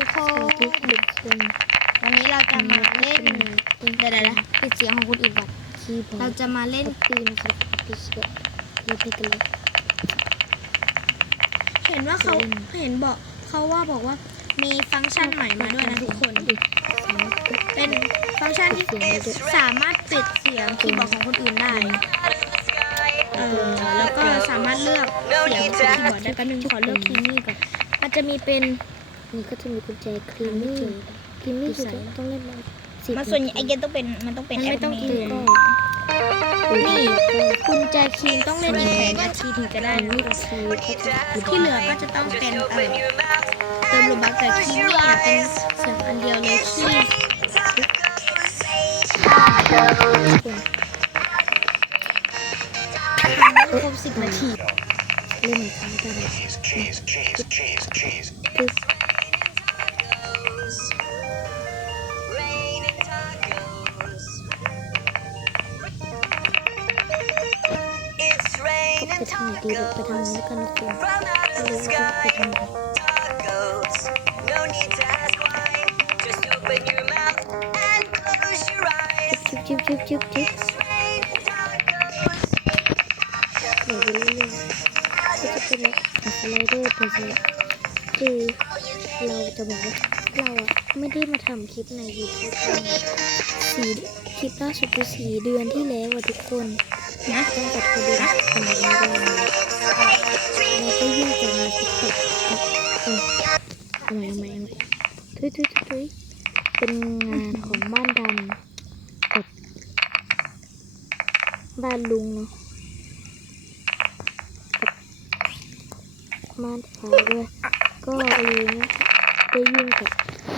ทุกคสวัสดีนทุกคนวันนี้เราจะมาเล่นเดี๋ยวๆนะปิดเสียงของคุณอีกก่อนคีย์บอเราร์ดจะมาเล่นปีนะครับปีเชือกเล่นไปกันเลยเห็นว่าเขาเห็นบอกเขาว่าบอกว่ามีฟังก์ชันใหม่มาด้วยนะทุกคนเป็นฟังก์ชันที่สามารถปิดเสียงคีย์บอร์ดของคนอื่นได้ เออแล้วก็สามารถเลือกเสียงของคีย์บอร์ดได้แป๊บนึงขอเลือกคีย์นี่ก่อนมันจะมีเป็น นี่ก็จะมีกุญแจครีมมี่ครีมมี่คือจะต้องเล่นมาสิบมันส่วนใหญ่ไอเกนต้องเป็นมันต้องเป็นมันแอไม่ปต้องนี้เติมนี่คุณแจครีมต้องเล่นอีกแปดนาทีถึงจะได้อันนะนี้ก็คือก็จะที่เหลือก็จะต้องเป็นเอ่อเติมโลบัคแต่คีย์เนี่ยเป็นเสียงอันเดียวเลยที่คนครบสิบนาที เล่นครั้งกัน Cheese, cheese, cheese, cheese, cheese. คือ ไปทางไหนดีแบบไปทางนี้กันนะคุณ from up ก็เลย the ว่าไป sky. ทางไหน Tacos. No need to ask why. Just open your mouth and close your eyes. ชิบชิบชิบชิบชิบ It's raining tacos. เดี๋ยวเรื่อยๆก็จะเป็นแบบสไลเดอร์ไปเลยคือเราจะบอกว่าเราอะไม่ได้มาทำคลิปใน YouTube สีคลิปล่าสุดคือสีเดือนที่แล้วอะทุกคน นะตั้งแต่เขาเดือนทำไมไม่ได้เลยแล้วก็ยุ่งกับงานติ๊กต็อกกับเออเอาใหม่เอาใหม่เอาใหม่ทุยทุยทุยทุยเป็นงานของบ้านดำกับบ้านลุงเนาะกับบ้านฟ้าด้วยก็เลยนะได้ยุ่งกับ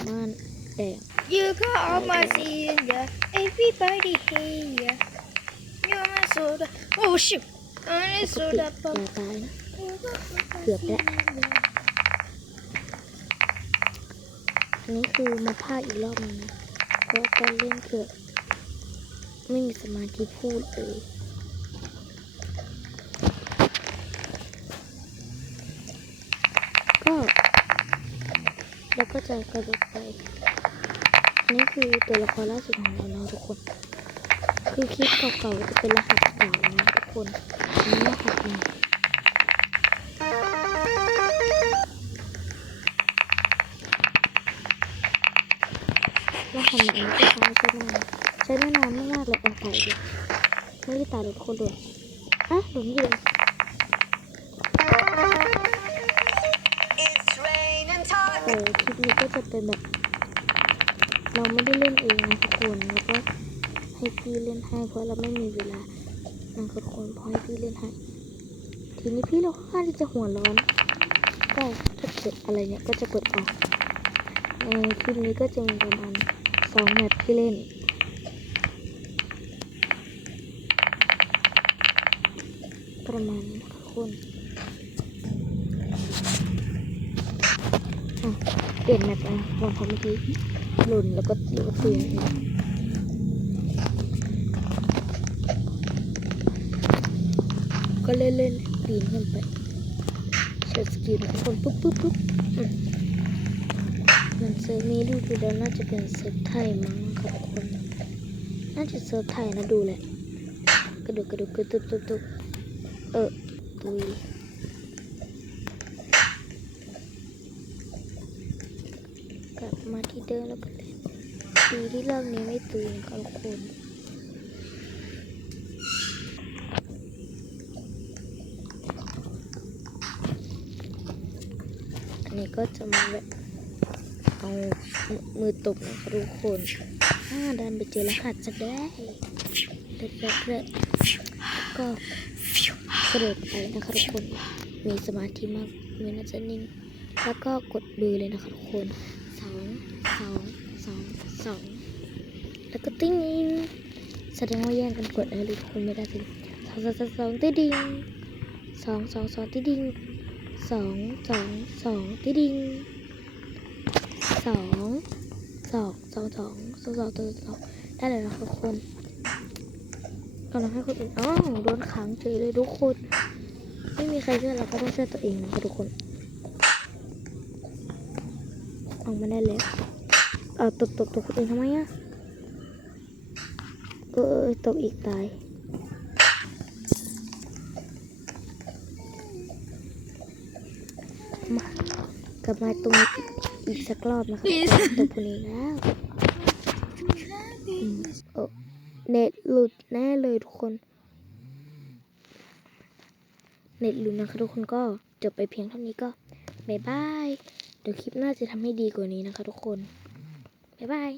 บ้านแดง You got all my seed, yeah. Everybody here. You're my soda. Oh shoot. I'm แล้ว a ก็ปิดอย่า pop. ตายเกือบแล้วอันนี้คือมาพากอีกรอบหนึงเพราะว่าตอนเล่นเกิดไม่มีสมาธิพูดเลยก็แล้วก็จะกระโดดไปอันนี้คือตัวละครล่าสุดของเราทุกคน คือคลิปเก่าๆจะเป็นรหัสเก่านะทุกคนอันนี้รหัสใหม่รหัสใหม่นี้ก็ใช้ใช้นานใช้ได้นานมากๆเลยเอาใส่ดิไม่ได้ตายเลยทุกคนเลยอะหลงอยู่ It's raining เอ tacos. อคลิปนี้ก็จะเป็นแบบ เราไม่ได้เล่นเองนะทุกคนแล้วก็ ให้พี่เล่นให้เพราะเราไม่มีเวลานะทุกคนพอให้พี่เล่นให้ ทีนี้พี่เราค่าที่จะหัวร้อนก็ถ้าเกิดอะไรเนี่ยก็จะเปิดออก ในคลิปนี้ก็จะมีประมาณสองแมปที่เล่นประมาณนี้นะคะทุกคนเปลี่ยนแมปนะวางพอเมื่อกี้หล่นแล้วก็แล้วก็เปลี่ยนอี ก็เล่นเล่นๆปีนขึ้นไปเชิดสกิลทุกคนปุ๊บปุ๊บปุ๊บมันเซิร์ฟนี้ดูดูแล้วน่าจะเป็นเซิร์ฟไทยมั้งครับคน น่าจะเซิร์ฟไทยนะดูแหละ กระดูกกระดูกกระตุกตุกตุกเออตุยกลับมาที่เดิมแล้วก็เล่นตุยที่รอบนี้ไม่ตุยนครับคนอั นนี้ก็จะมาแบบเอามือตบนะครับทุกคนอ่าดันไปเจอรหัสจะได้เด็ดเด็ดเด็ดก็กระโดดไปนะคะทุกคน มีสมาธิมากมือน่าจะนิ่ง แล้วก็กดเบอร์เลยนะคะทุกคนสองสองสองสองแล้วก็ติ้งแสดงว่าแย่งกันกดนะทุกคนไม่ได้สิสองสองสองสองติ๊งสองสองสองติ๊ง สองสองสองติ๊ดดิงสองสองสองสองสองสองสองสองได้เลยนะทุกคนกำลังให้คนอื่นอ้าวโดนขังเฉยเลยทุกคน ไม่มีใครช่วยเราก็ต้องช่วยตัวเองนะคะทุกคนออกมาได้แล้วเอาตบตบตบคนอื่นทำไมอะเออตบอีกตาย มากลับมาตรงนี้อีกสักรอบนะคะตบคนอื่นแล้วอืมโอ้เน็ตหลุดแน่เลยทุกคน เน็ตหลุดนะคะทุกคนก็จบไปเพียงเท่านี้ก็บายบาย เดี๋ยวคลิปหน้าจะทำให้ดีกว่านี้นะคะทุกคนบ๊ายบาย